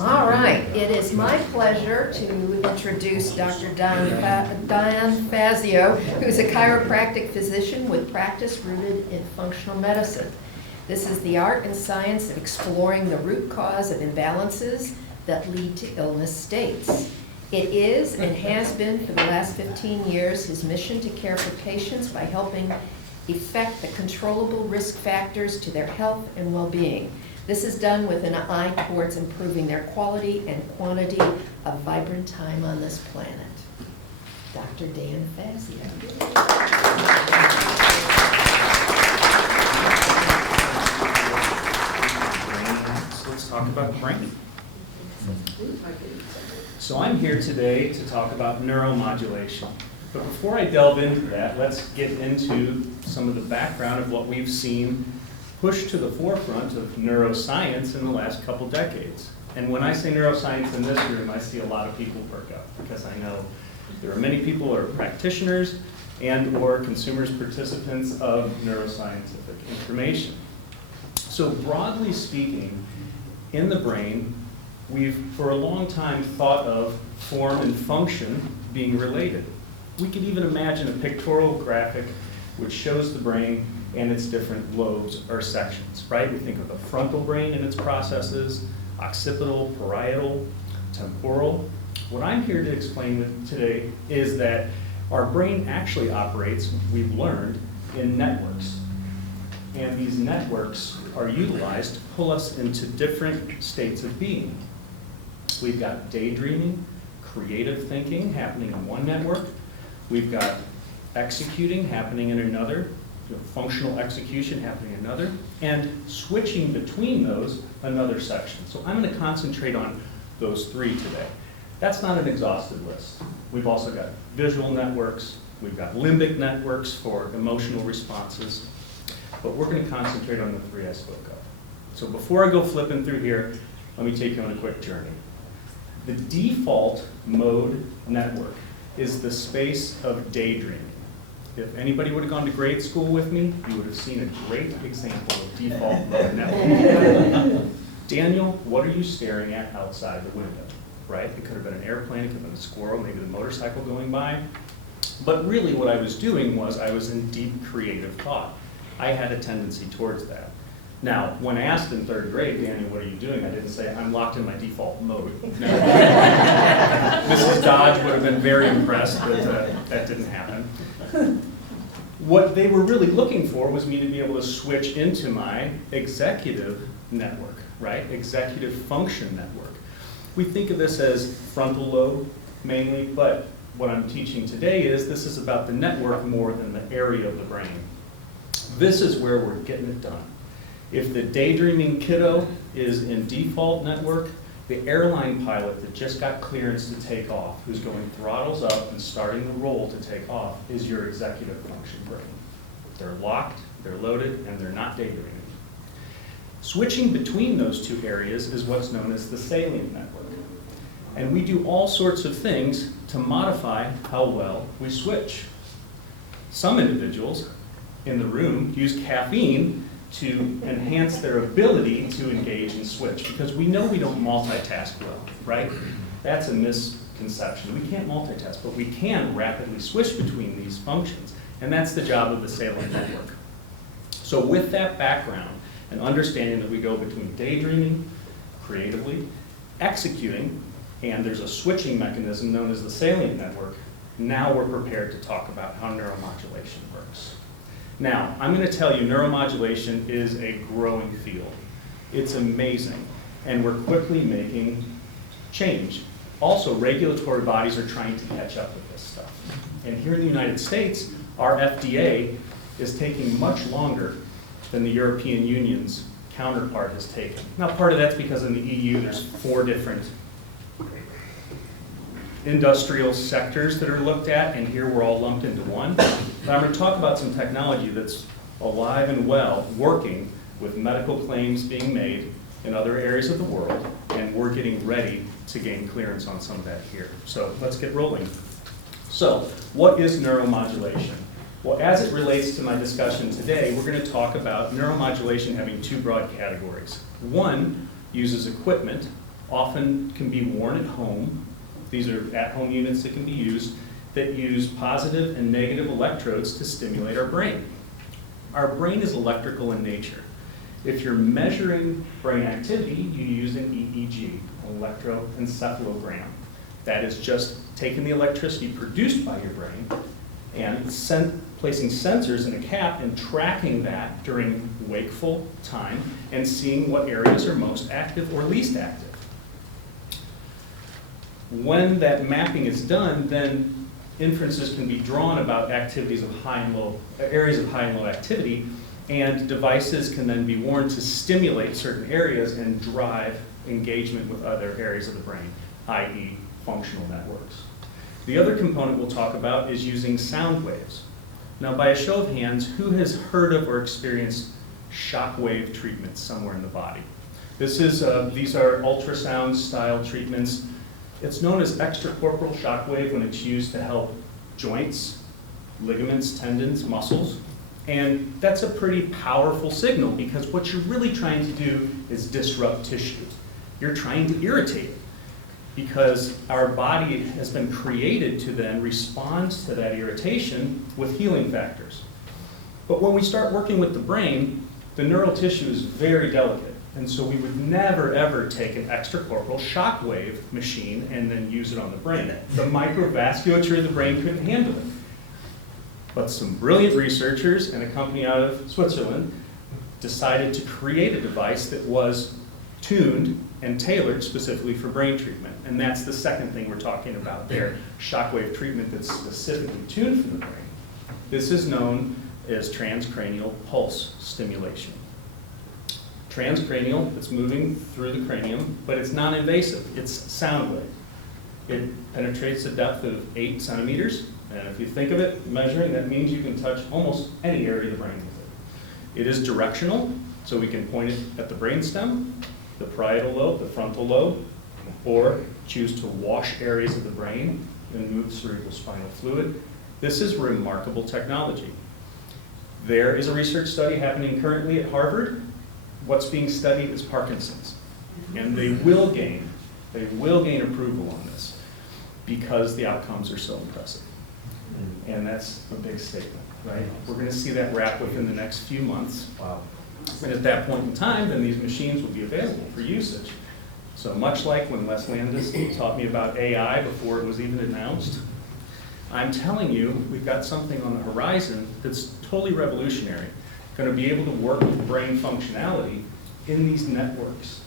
All right, it is my pleasure to introduce Dr. Diane Fazio, who's a chiropractic physician with practice rooted in functional medicine. This is the art and science of exploring the root cause of imbalances that lead to illness states. It is and has been for the last 15 years his mission to care for patients by helping effect the controllable risk factors to their health and well-being. This is done with an eye towards improving their quality and quantity of vibrant time on this planet. Dr. Dan Fazio. So let's talk about the brain. So I'm here today to talk about neuromodulation. But before I delve into that, let's get into some of the background of what we've seen pushed to the forefront of neuroscience in the last couple decades. And when I say neuroscience in this room, I see a lot of people perk up because I know there are many people who are practitioners and or consumers, participants of neuroscientific information. So broadly speaking, in the brain, we've for a long time thought of form and function being related. We could even imagine a pictorial graphic which shows the brain and its different lobes or sections, right? We think of the frontal brain and its processes, occipital, parietal, temporal. What I'm here to explain today is that our brain actually operates, we've learned, in networks. And these networks are utilized to pull us into different states of being. We've got daydreaming, creative thinking happening in one network. We've got executing happening in another, functional execution happening in another, and switching between those, another section. So I'm going to concentrate on those three today. That's not an exhaustive list. We've also got visual networks, we've got limbic networks for emotional responses, but we're going to concentrate on the three I spoke of. So before I go flipping through here, let me take you on a quick journey. The default mode network is the space of daydreaming. If anybody would have gone to grade school with me, you would have seen a great example of default mode network. Daniel, what are you staring at outside the window? Right? It could have been an airplane, it could have been a squirrel, maybe the motorcycle going by. But really what I was doing was I was in deep creative thought. I had a tendency towards that. Now, when asked in third grade, Daniel, what are you doing? I didn't say, I'm locked in my default mode. No. Mrs. Dodge would have been very impressed, but that didn't happen. What they were really looking for was me to be able to switch into my executive network, right? Executive function network. We think of this as frontal lobe mainly, but what I'm teaching today is this is about the network more than the area of the brain. This is where we're getting it done. If the daydreaming kiddo is in default network, the airline pilot that just got clearance to take off, who's going throttles up and starting the roll to take off, is your executive function brain. They're locked, they're loaded, and they're not daydreaming. Switching between those two areas is what's known as the salient network. And we do all sorts of things to modify how well we switch. Some individuals in the room use caffeine to enhance their ability to engage and switch, because we know we don't multitask well, right? That's a misconception. We can't multitask, but we can rapidly switch between these functions, and that's the job of the salient network. So with that background and understanding that we go between daydreaming, creatively, executing, and there's a switching mechanism known as the salient network, now we're prepared to talk about how neuromodulation works. Now, I'm going to tell you neuromodulation is a growing field. It's amazing, and we're quickly making change. Also, regulatory bodies are trying to catch up with this stuff. And here in the United States, our FDA is taking much longer than the European Union's counterpart has taken. Now, part of that's because in the EU, there's 4 different industrial sectors that are looked at, and here we're all lumped into one. But I'm going to talk about some technology that's alive and well, working with medical claims being made in other areas of the world, and we're getting ready to gain clearance on some of that here. So let's get rolling. So what is neuromodulation? Well, as it relates to my discussion today, we're going to talk about neuromodulation having 2 broad categories. One uses equipment often can be worn at home. These are at-home units that can be used that use positive and negative electrodes to stimulate our brain. Our brain is electrical in nature. If you're measuring brain activity, you use an EEG, electroencephalogram. That is just taking the electricity produced by your brain and placing sensors in a cap and tracking that during wakeful time and seeing what areas are most active or least active. When that mapping is done, then inferences can be drawn about activities of high and low, areas of high and low activity, and devices can then be worn to stimulate certain areas and drive engagement with other areas of the brain, i.e. functional networks. The other component we'll talk about is using sound waves. Now, by a show of hands, who has heard of or experienced shock wave treatments somewhere in the body? These are ultrasound style treatments. It's known as extracorporeal shock wave when it's used to help joints, ligaments, tendons, muscles. And that's a pretty powerful signal because what you're really trying to do is disrupt tissue. You're trying to irritate it because our body has been created to then respond to that irritation with healing factors. But when we start working with the brain, the neural tissue is very delicate. And so we would never, ever take an extracorporeal shock wave machine and then use it on the brain. The microvasculature of the brain couldn't handle it. But some brilliant researchers and a company out of Switzerland decided to create a device that was tuned and tailored specifically for brain treatment. And that's the second thing we're talking about there, shockwave treatment that's specifically tuned for the brain. This is known as transcranial pulse stimulation. Transcranial, it's moving through the cranium, but it's non-invasive, it's sound wave. It penetrates a depth of 8 centimeters, and if you think of it, measuring, that means you can touch almost any area of the brain with it. It is directional, so we can point it at the brainstem, the parietal lobe, the frontal lobe, or choose to wash areas of the brain and move cerebrospinal fluid. This is remarkable technology. There is a research study happening currently at Harvard. What's being studied is Parkinson's, and they will gain approval on this because the outcomes are so impressive. And that's a big statement, right? We're going to see that wrap within the next few months. Wow. And at that point in time, then these machines will be available for usage. So much like when Les Landis taught me about AI before it was even announced, I'm telling you, we've got something on the horizon that's totally revolutionary. Going to be able to work with brain functionality in these networks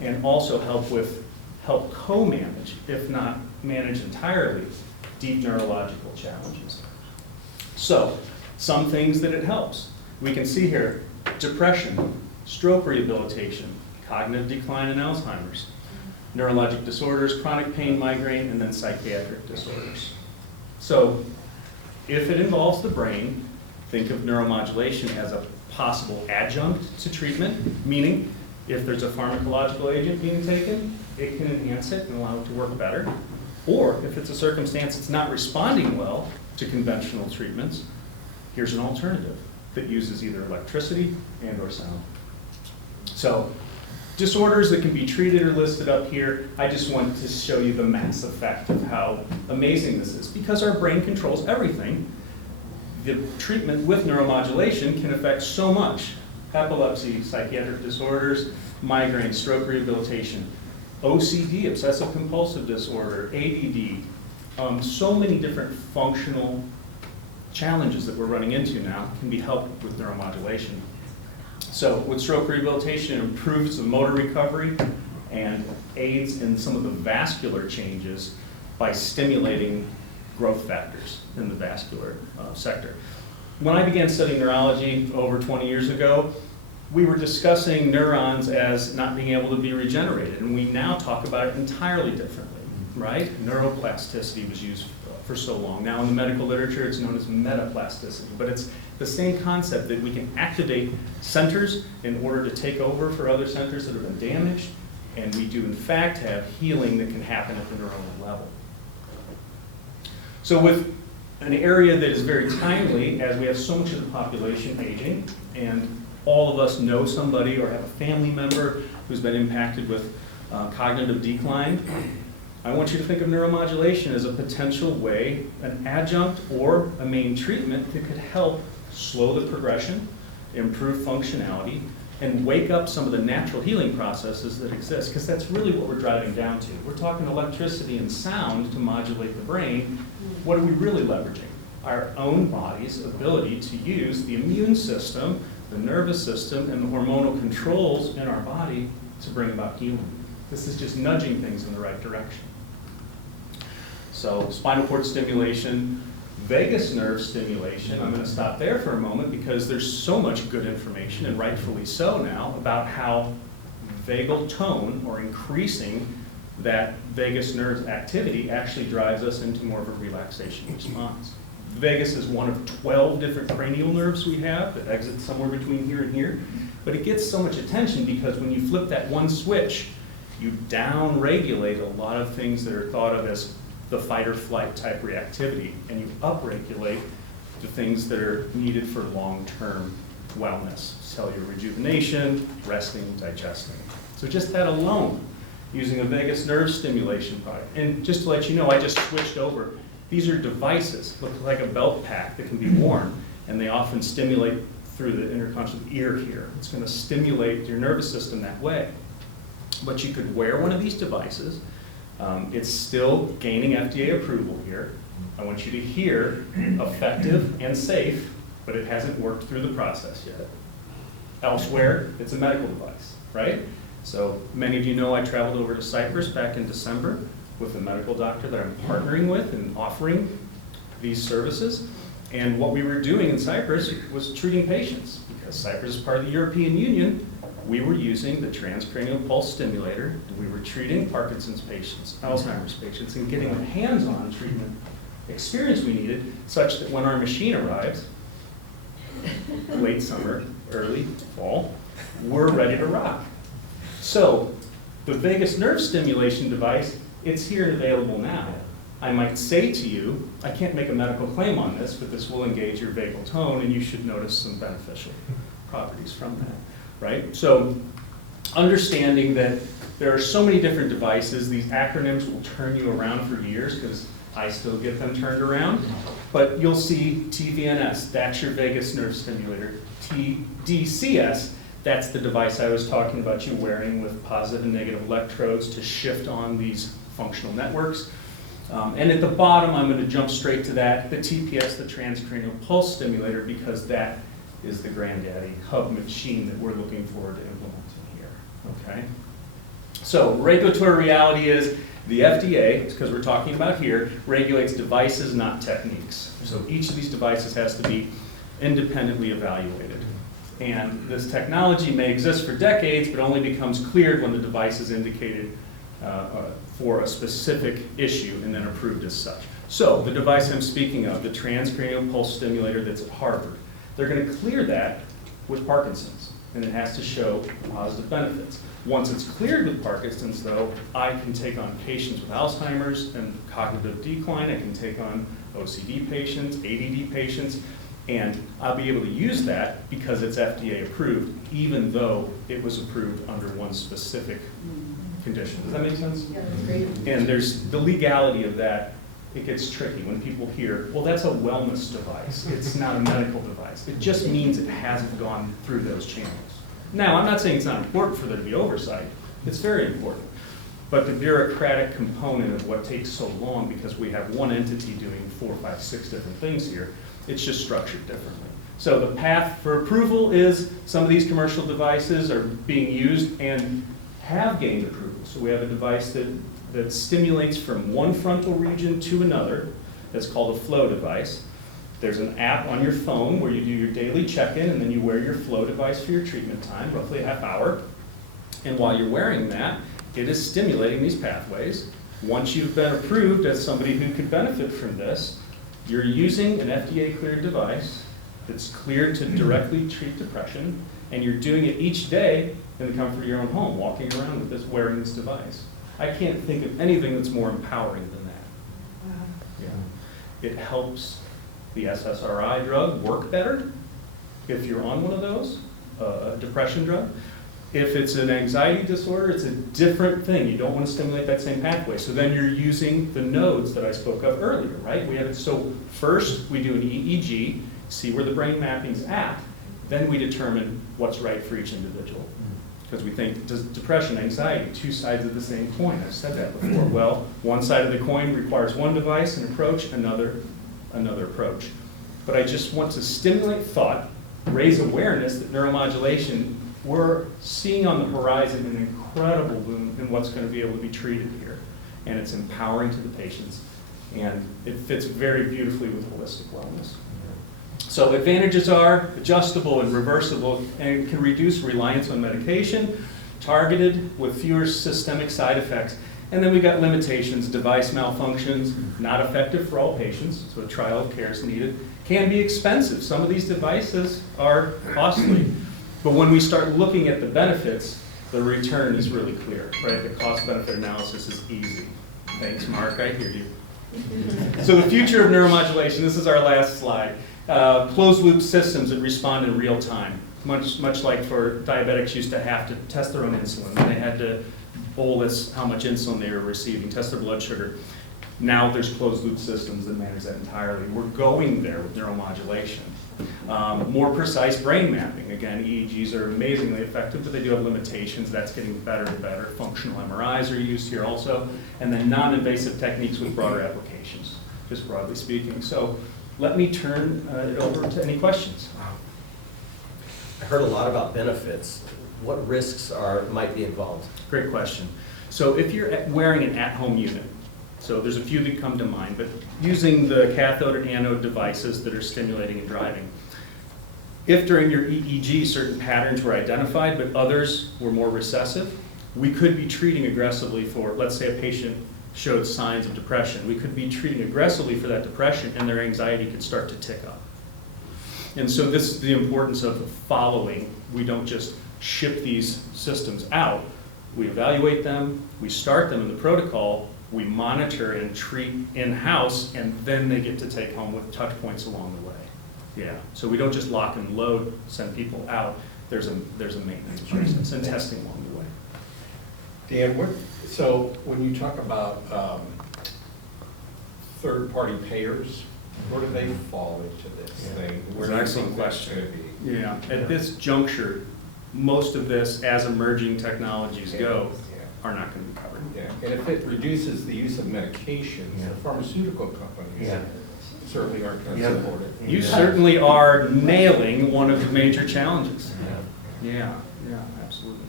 and also help co-manage, if not manage entirely, deep neurological challenges. So, some things that it helps. We can see here, depression, stroke rehabilitation, cognitive decline in Alzheimer's, neurologic disorders, chronic pain, migraine, and then psychiatric disorders. So, if it involves the brain, think of neuromodulation as a possible adjunct to treatment, meaning if there's a pharmacological agent being taken, it can enhance it and allow it to work better. Or if it's a circumstance it's not responding well to conventional treatments, here's an alternative that uses either electricity and or sound. So, disorders that can be treated are listed up here. I just wanted to show you the mass effect of how amazing this is. Because our brain controls everything, the treatment with neuromodulation can affect so much. Epilepsy, psychiatric disorders, migraine, stroke rehabilitation, OCD, obsessive compulsive disorder, ADD, so many different functional challenges that we're running into now can be helped with neuromodulation. So with stroke rehabilitation, it improves the motor recovery and aids in some of the vascular changes by stimulating growth factors in the vascular sector. When I began studying neurology over 20 years ago, we were discussing neurons as not being able to be regenerated, and we now talk about it entirely differently, right? Neuroplasticity was used for so long. Now in the medical literature, it's known as metaplasticity, but it's the same concept that we can activate centers in order to take over for other centers that have been damaged, and we do in fact have healing that can happen at the neuronal level. So with an area that is very timely, as we have so much of the population aging, and all of us know somebody or have a family member who's been impacted with cognitive decline. I want you to think of neuromodulation as a potential way, an adjunct or a main treatment that could help slow the progression, improve functionality, and wake up some of the natural healing processes that exist, because that's really what we're driving down to. We're talking electricity and sound to modulate the brain. What are we really leveraging? Our own body's ability to use the immune system, the nervous system, and the hormonal controls in our body to bring about healing. This is just nudging things in the right direction. So spinal cord stimulation, vagus nerve stimulation, I'm going to stop there for a moment because there's so much good information, and rightfully so now, about how vagal tone, or increasing that vagus nerve activity, actually drives us into more of a relaxation response. Vagus is one of 12 different cranial nerves we have that exit somewhere between here and here, but it gets so much attention because when you flip that one switch, you down-regulate a lot of things that are thought of as the fight or flight type reactivity, and you upregulate the things that are needed for long-term wellness, cellular rejuvenation, resting, digesting. So just that alone, using a vagus nerve stimulation product. And just to let you know, I just switched over. These are devices, look like a belt pack that can be worn, and they often stimulate through the interconscious ear here. It's going to stimulate your nervous system that way. But you could wear one of these devices. It's still gaining FDA approval here. I want you to hear effective and safe, but it hasn't worked through the process yet. Elsewhere, it's a medical device, right? So many of you know I traveled over to Cyprus back in December with a medical doctor that I'm partnering with and offering these services. And what we were doing in Cyprus was treating patients. Because Cyprus is part of the European Union, we were using the transcranial pulse stimulator, and we were treating Parkinson's patients, Alzheimer's patients, and getting the hands-on treatment experience we needed, such that when our machine arrives, late summer, early fall, we're ready to rock. So the vagus nerve stimulation device, it's here and available now. I might say to you, I can't make a medical claim on this, but this will engage your vagal tone, and you should notice some beneficial properties from that. Right? So understanding that there are so many different devices, these acronyms will turn you around for years because I still get them turned around, but you'll see TVNS, that's your vagus nerve stimulator. TDCS, that's the device I was talking about you wearing with positive and negative electrodes to shift on these functional networks. And at the bottom, I'm going to jump straight to that, the TPS, the transcranial pulse stimulator, because that is the granddaddy hub machine that we're looking forward to implementing here, okay? So regulatory reality is the FDA, because we're talking about here, regulates devices, not techniques. So each of these devices has to be independently evaluated. And this technology may exist for decades, but only becomes cleared when the device is indicated for a specific issue and then approved as such. So the device I'm speaking of, the transcranial pulse stimulator that's at Harvard, they're going to clear that with Parkinson's, and it has to show positive benefits. Once it's cleared with Parkinson's, though, I can take on patients with Alzheimer's and cognitive decline. I can take on OCD patients, ADD patients, and I'll be able to use that because it's FDA approved, even though it was approved under one specific condition. Does that make sense? Yeah, that's great. And there's the legality of that. It gets tricky when people hear, well, that's a wellness device. It's not a medical device. It just means it hasn't gone through those channels. Now, I'm not saying it's not important for there to be oversight. It's very important. But the bureaucratic component of what takes so long, because we have one entity doing 4, 5, 6 different things here, it's just structured differently. So the path for approval is some of these commercial devices are being used and have gained approval. So we have a device that stimulates from one frontal region to another. That's called a flow device. There's an app on your phone where you do your daily check-in, and then you wear your flow device for your treatment time, roughly a half hour. And while you're wearing that, it is stimulating these pathways. Once you've been approved as somebody who could benefit from this, you're using an FDA-cleared device that's cleared to directly treat depression, and you're doing it each day in the comfort of your own home, walking around with this, wearing this device. I can't think of anything that's more empowering than that. Wow. Yeah. It helps the SSRI drug work better if you're on one of those, a depression drug. If it's an anxiety disorder, it's a different thing. You don't want to stimulate that same pathway. So then you're using the nodes that I spoke of earlier, right? So first we do an EEG, see where the brain mapping's at, then we determine what's right for each individual. Because we think, does depression, anxiety, two sides of the same coin? I've said that before. Well, one side of the coin requires one device, an approach, another approach. But I just want to stimulate thought, raise awareness that neuromodulation, we're seeing on the horizon an incredible boom in what's going to be able to be treated here. And it's empowering to the patients. And it fits very beautifully with holistic wellness. So advantages are adjustable and reversible and can reduce reliance on medication, targeted with fewer systemic side effects. And then we got limitations, device malfunctions, not effective for all patients, so a trial of care is needed. Can be expensive. Some of these devices are costly. But when we start looking at the benefits, the return is really clear, right? The cost-benefit analysis is easy. Thanks, Mark, I hear you. So the future of neuromodulation, this is our last slide. Closed-loop systems that respond in real time, much like for diabetics used to have to test their own insulin. They had to bolus how much insulin they were receiving, test their blood sugar. Now there's closed-loop systems that manage that entirely. We're going there with neuromodulation. More precise brain mapping. Again, EEGs are amazingly effective, but they do have limitations. That's getting better and better. Functional MRIs are used here also. And then non-invasive techniques with broader applications, just broadly speaking. So let me turn it over to any questions. I heard a lot about benefits. What risks might be involved? Great question. So if you're wearing an at-home unit, so there's a few that come to mind, but using the cathode and anode devices that are stimulating and driving. If during your EEG certain patterns were identified, but others were more recessive, we could be treating aggressively for, let's say a patient showed signs of depression. We could be treating aggressively for that depression and their anxiety could start to tick up. And so this is the importance of following. We don't just ship these systems out. We evaluate them, we start them in the protocol, we monitor and treat in-house, and then they get to take home with touch points along the way. Yeah, so we don't just lock and load, send people out. There's a maintenance process and testing along the way. Dan, so when you talk about third-party payers, where do they fall into this thing? That's an excellent question. Yeah, at this juncture, most of this, as emerging technologies go, are not going to be covered. Yeah, and if it reduces the use of medications, the pharmaceutical companies certainly aren't going to support it. You certainly are nailing one of the major challenges. Yeah, absolutely.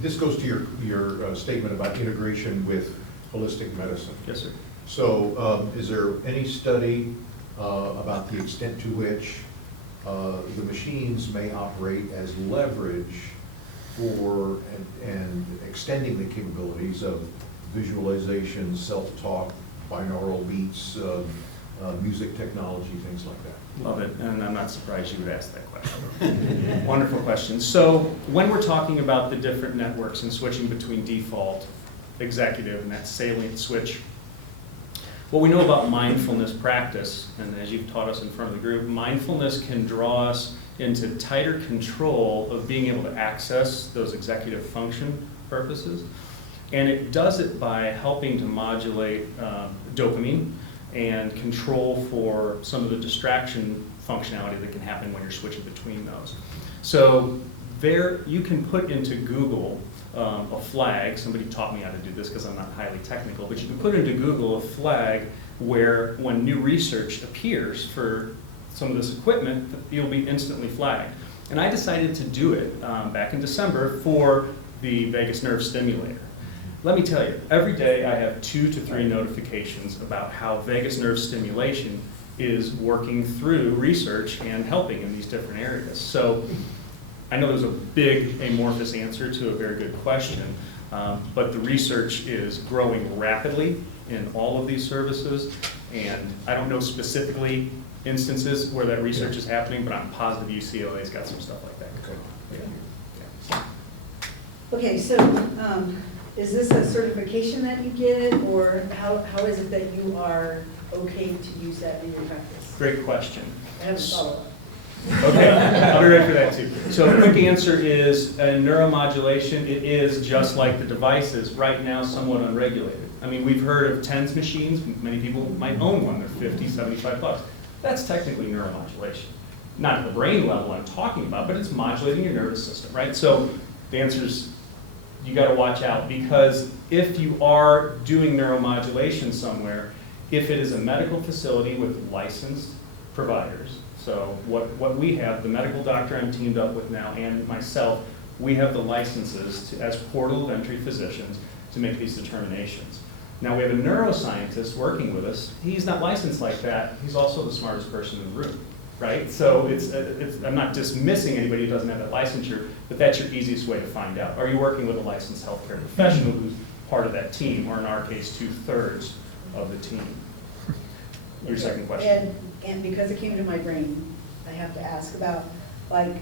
This goes to your statement about integration with holistic medicine. Yes, sir. So is there any study about the extent to which the machines may operate as leverage for and extending the capabilities of visualization, self-talk, binaural beats, music technology, things like that? Love it, and I'm not surprised you would ask that question. Wonderful question. So when we're talking about the different networks and switching between default, executive, and that salient switch, what we know about mindfulness practice, and as you've taught us in front of the group, mindfulness can draw us into tighter control of being able to access those executive function purposes. And it does it by helping to modulate dopamine and control for some of the distraction functionality that can happen when you're switching between those. So there, you can put into Google a flag. Somebody taught me how to do this because I'm not highly technical, but you can put into Google a flag where when new research appears for some of this equipment, you'll be instantly flagged. And I decided to do it back in December for the vagus nerve stimulator. Let me tell you, every day I have 2 to 3 notifications about how vagus nerve stimulation is working through research and helping in these different areas. So I know there's a big amorphous answer to a very good question, but the research is growing rapidly in all of these services, and I don't know specifically instances where that research is happening, but I'm positive UCLA's got some stuff like that. Okay, so is this a certification that you get, or how is it that you are okay to use that in your practice? Great question. I have a follow-up. Okay, I'll be ready for that too. So the quick answer is neuromodulation, it is just like the devices, right now somewhat unregulated. I mean, we've heard of TENS machines, many people might own one, they're 50, 75 bucks. That's technically neuromodulation. Not at the brain level I'm talking about, but it's modulating your nervous system, right? So the answer is you gotta watch out, because if you are doing neuromodulation somewhere, if it is a medical facility with licensed providers, so what we have, the medical doctor I'm teamed up with now and myself, we have the licenses to, as portal of entry physicians, to make these determinations. Now we have a neuroscientist working with us. He's not licensed like that. He's also the smartest person in the room, right? So I'm not dismissing anybody who doesn't have that licensure, but that's your easiest way to find out. Are you working with a licensed healthcare professional who's part of that team, or in our case, 2/3 of the team? Your second question. And because it came to my brain, I have to ask about, like,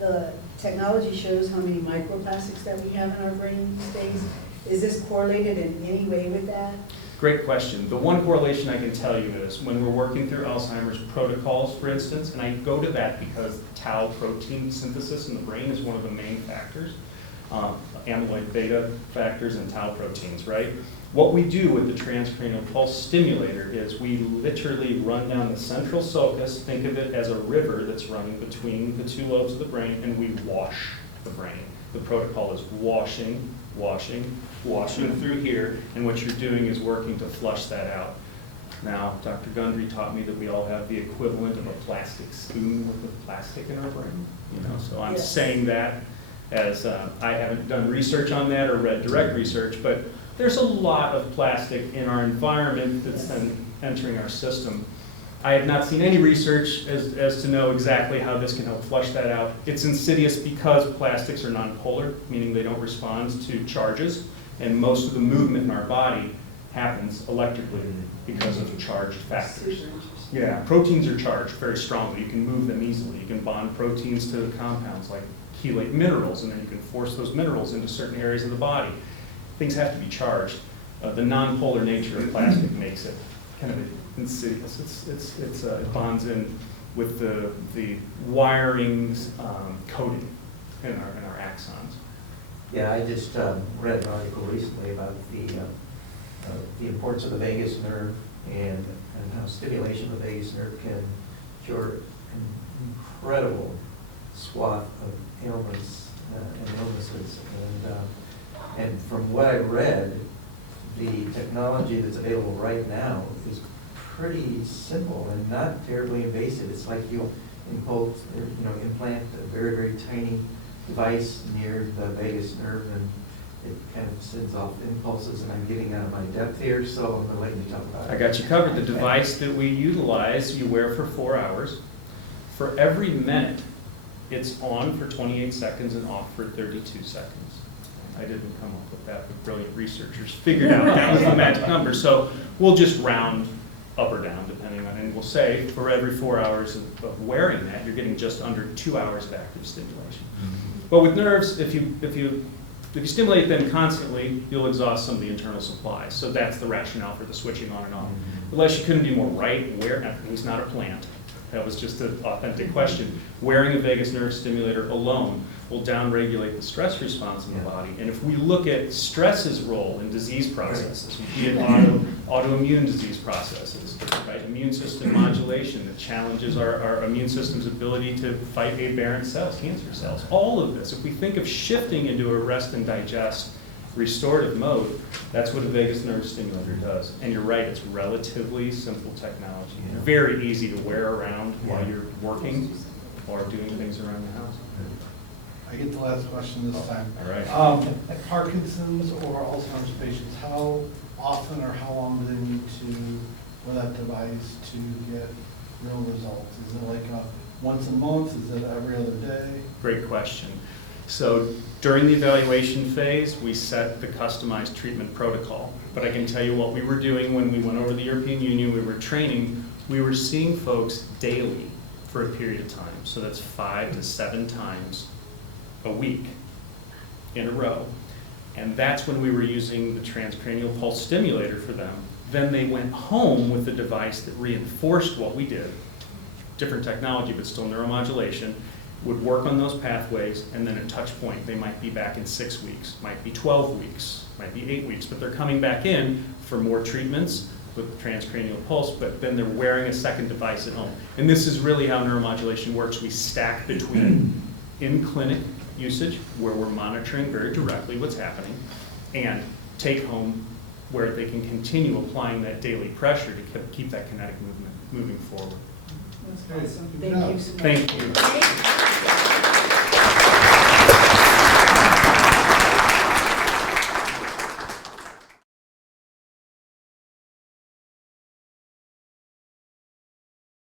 the technology shows how many microplastics that we have in our brain these days. Is this correlated in any way with that? Great question. The one correlation I can tell you is when we're working through Alzheimer's protocols, for instance, and I go to that because tau protein synthesis in the brain is one of the main factors, amyloid beta factors and tau proteins, right? What we do with the transcranial pulse stimulator is we literally run down the central sulcus, think of it as a river that's running between the two lobes of the brain, and we wash the brain. The protocol is washing, washing, washing through here, and what you're doing is working to flush that out. Now, Dr. Gundry taught me that we all have the equivalent of a plastic spoon with the plastic in our brain, so I'm Yes. saying that as I haven't done research on that or read direct research, but there's a lot of plastic in our environment that's then entering our system. I have not seen any research as to know exactly how this can help flush that out. It's insidious because plastics are nonpolar, meaning they don't respond to charges, and most of the movement in our body happens electrically because of charged factors. Yeah, proteins are charged very strongly. You can move them easily. You can bond proteins to compounds like chelate minerals, and then you can force those minerals into certain areas of the body. Things have to be charged. The nonpolar nature of plastic makes it kind of insidious. It bonds in with the wirings coating in our axons. Yeah, I just read an article recently about the importance of the vagus nerve and how stimulation of the vagus nerve can cure an incredible swath of ailments and illnesses. And from what I read, the technology that's available right now is pretty simple and not terribly invasive. It's like you'll implant a very, very tiny device near the vagus nerve, and it kind of sends off impulses, and I'm getting out of my depth here, so I'm going to let you talk about it. I got you covered. The device that we utilize, you wear for 4 hours. For every minute, it's on for 28 seconds and off for 32 seconds. I didn't come up with that, but brilliant researchers figured out that was the magic number. So we'll just round up or down depending on, and we'll say for every 4 hours of wearing that, you're getting just under 2 hours of active stimulation. But with nerves, if you stimulate them constantly, you'll exhaust some of the internal supplies. So that's the rationale for the switching on and off. Unless you couldn't be more right, he's not a plant. That was just an authentic question. Wearing a vagus nerve stimulator alone will downregulate the stress response in the body. And if we look at stress's role in disease processes, be it autoimmune disease processes, right? Immune system modulation that challenges our immune system's ability to fight aberrant cells, cancer cells. All of this, if we think of shifting into a rest and digest restorative mode, that's what a vagus nerve stimulator does. And you're right, it's relatively simple technology. Very easy to wear around while you're working or doing things around the house. I get the last question this time. All right. Parkinson's or Alzheimer's patients, how often or how long do they need to wear that device to get real results? Is it like once a month? Is it every other day? Great question. So during the evaluation phase, we set the customized treatment protocol. But I can tell you what we were doing when we went over the European Union, we were training, we were seeing folks daily for a period of time. So that's 5 to 7 times a week in a row. And that's when we were using the transcranial pulse stimulator for them. Then they went home with a device that reinforced what we did different technology, but still neuromodulation, would work on those pathways, and then at touch point, they might be back in 6 weeks, might be 12 weeks, might be 8 weeks, but they're coming back in for more treatments with transcranial pulse, but then they're wearing a second device at home. And this is really how neuromodulation works. We stack between in-clinic usage, where we're monitoring very directly what's happening, and take home, where they can continue applying that daily pressure to keep that kinetic movement moving forward. That's awesome. Thank you so much. Thank you.